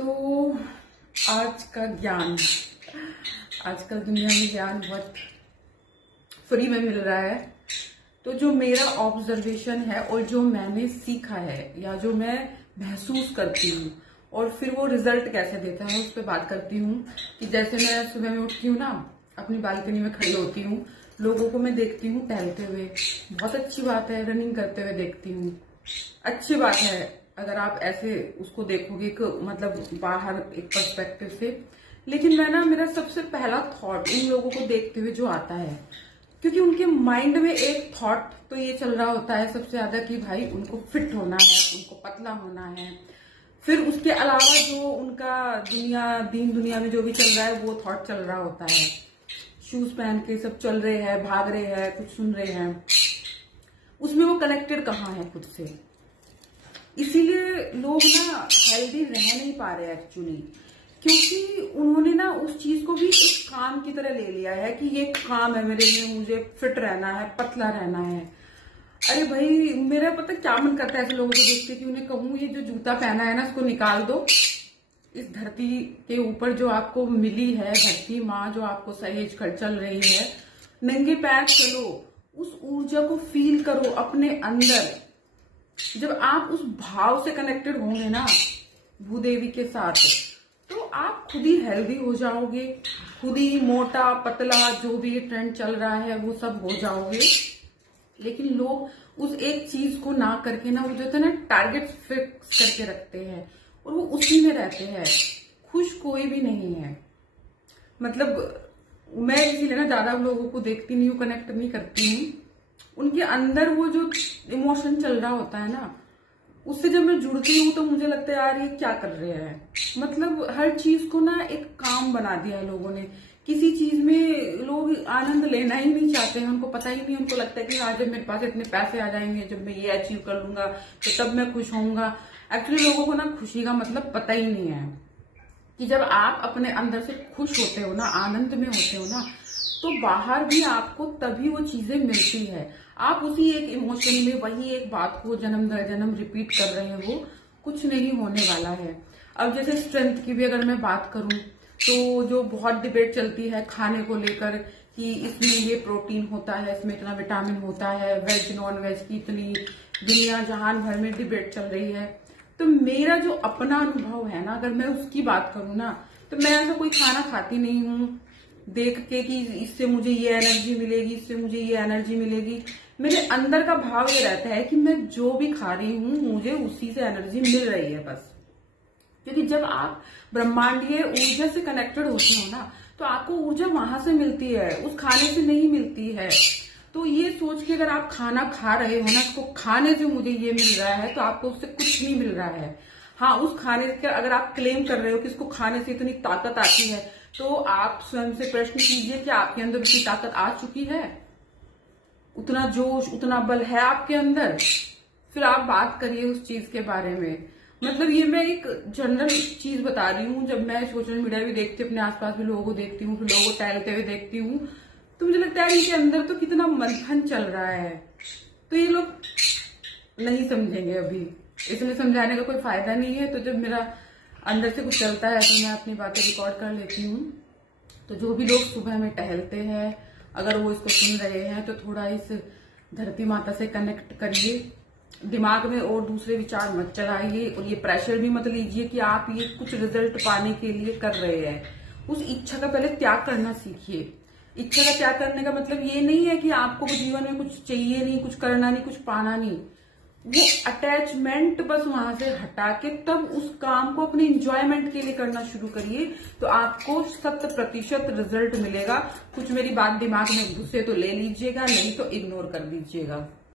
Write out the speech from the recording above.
तो आज का ज्ञान, आजकल दुनिया में ज्ञान बहुत फ्री में मिल रहा है। तो जो मेरा ऑब्जर्वेशन है और जो मैंने सीखा है या जो मैं महसूस करती हूँ और फिर वो रिजल्ट कैसे देता है उस पर बात करती हूँ। कि जैसे मैं सुबह में उठती हूँ ना, अपनी बालकनी में खड़ी होती हूँ, लोगों को मैं देखती हूँ टहलते हुए, बहुत अच्छी बात है, रनिंग करते हुए देखती हूँ, अच्छी बात है अगर आप ऐसे उसको देखोगे कि मतलब बाहर एक पर्सपेक्टिव से। लेकिन मैं ना, मेरा सबसे पहला थॉट उन लोगों को देखते हुए जो आता है, क्योंकि उनके माइंड में एक थॉट तो ये चल रहा होता है सबसे ज्यादा कि भाई उनको फिट होना है, उनको पतला होना है। फिर उसके अलावा जो उनका दीन दुनिया में जो भी चल रहा है वो थॉट चल रहा होता है। शूज पहन के सब चल रहे हैं, भाग रहे हैं, कुछ सुन रहे हैं, उसमें वो कनेक्टेड कहाँ है खुद से। इसीलिए लोग ना हेल्दी रह नहीं पा रहे एक्चुअली, क्योंकि उन्होंने ना उस चीज को भी एक काम की तरह ले लिया है कि ये काम है मेरे लिए, मुझे फिट रहना है, पतला रहना है। अरे भाई, मेरा पता क्या मन करता है ऐसे लोगों को देख के कि उन्हें कहूं ये जो जूता पहना है ना इसको निकाल दो। इस धरती के ऊपर जो आपको मिली है, धरती माँ जो आपको सहेज कर चल रही है, नंगे पैर चलो, उस ऊर्जा को फील करो अपने अंदर। जब आप उस भाव से कनेक्टेड होंगे ना भूदेवी के साथ, तो आप खुद ही हेल्दी हो जाओगे, खुद ही मोटा पतला जो भी ट्रेंड चल रहा है वो सब हो जाओगे। लेकिन लोग उस एक चीज को ना करके ना, वो जो है ना टारगेट फिक्स करके रखते हैं और वो उसी में रहते हैं। खुश कोई भी नहीं है। मतलब मैं इसीलिए ना ज्यादा लोगों को देखती नहीं हूँ, कनेक्ट नहीं करती हूँ। उनके अंदर वो जो इमोशन चल रहा होता है ना, उससे जब मैं जुड़ती हूँ तो मुझे लगता है यार ये क्या कर रहे हैं। मतलब हर चीज को ना एक काम बना दिया है लोगों ने। किसी चीज में लोग आनंद लेना ही नहीं चाहते हैं, उनको पता ही नहीं। उनको लगता है कि आज जब मेरे पास इतने पैसे आ जाएंगे, जब मैं ये अचीव कर लूंगा तो तब मैं खुश होऊंगा। एक्चुअली लोगों को ना खुशी का मतलब पता ही नहीं है कि जब आप अपने अंदर से खुश होते हो ना, आनंद में होते हो ना, तो बाहर भी आपको तभी वो चीजें मिलती है। आप उसी एक इमोशन में वही एक बात को जन्म दर जन्म रिपीट कर रहे हैं, वो कुछ नहीं होने वाला है। अब जैसे स्ट्रेंथ की भी अगर मैं बात करूं, तो जो बहुत डिबेट चलती है खाने को लेकर कि इसमें ये प्रोटीन होता है, इसमें इतना विटामिन होता है, वेज नॉन वेज की इतनी दुनिया जहान भर में डिबेट चल रही है। तो मेरा जो अपना अनुभव है ना, अगर मैं उसकी बात करूं ना, तो मैं ऐसा कोई खाना खाती नहीं हूँ देख के कि इससे मुझे ये एनर्जी मिलेगी, इससे मुझे ये एनर्जी मिलेगी। मेरे अंदर का भाव ये रहता है कि मैं जो भी खा रही हूँ मुझे उसी से एनर्जी मिल रही है बस। क्योंकि जब आप ब्रह्मांडीय ऊर्जा से कनेक्टेड होते हो ना, तो आपको ऊर्जा वहां से मिलती है, उस खाने से नहीं मिलती है। तो ये सोच के अगर आप खाना खा रहे हो ना, तो खाने से मुझे ये मिल रहा है, तो आपको उससे कुछ नहीं मिल रहा है। हाँ, उस खाने के अगर आप क्लेम कर रहे हो कि इसको खाने से इतनी ताकत आती है, तो आप स्वयं से प्रश्न कीजिए कि आपके अंदर उतनी ताकत आ चुकी है, उतना जोश, उतना बल है आपके अंदर। फिर आप बात करिए उस चीज के बारे में। मतलब ये मैं एक जनरल चीज बता रही हूँ। जब मैं सोशल मीडिया भी देखती हूँ, अपने आसपास भी लोगों को देखती हूँ, फिर लोगों को टहलते हुए देखती हूँ, तो मुझे लगता है इनके अंदर तो कितना मंथन चल रहा है। तो ये लोग नहीं समझेंगे अभी, इसलिए समझाने का कोई फायदा नहीं है। तो जब मेरा अंदर से कुछ चलता है तो मैं अपनी बातें रिकॉर्ड कर लेती हूँ। तो जो भी लोग सुबह में टहलते हैं, अगर वो इसको सुन रहे हैं, तो थोड़ा इस धरती माता से कनेक्ट करिए। दिमाग में और दूसरे विचार मत चलाइए और ये प्रेशर भी मत लीजिए कि आप ये कुछ रिजल्ट पाने के लिए कर रहे हैं। उस इच्छा का पहले त्याग करना सीखिए। इच्छा का त्याग करने का मतलब ये नहीं है कि आपको जीवन में कुछ चाहिए नहीं, कुछ करना नहीं, कुछ पाना नहीं। वो अटैचमेंट बस वहां से हटा के तब उस काम को अपने इंजॉयमेंट के लिए करना शुरू करिए, तो आपको 100% रिजल्ट मिलेगा। कुछ मेरी बात दिमाग में घुसे तो ले लीजिएगा, नहीं तो इग्नोर कर दीजिएगा।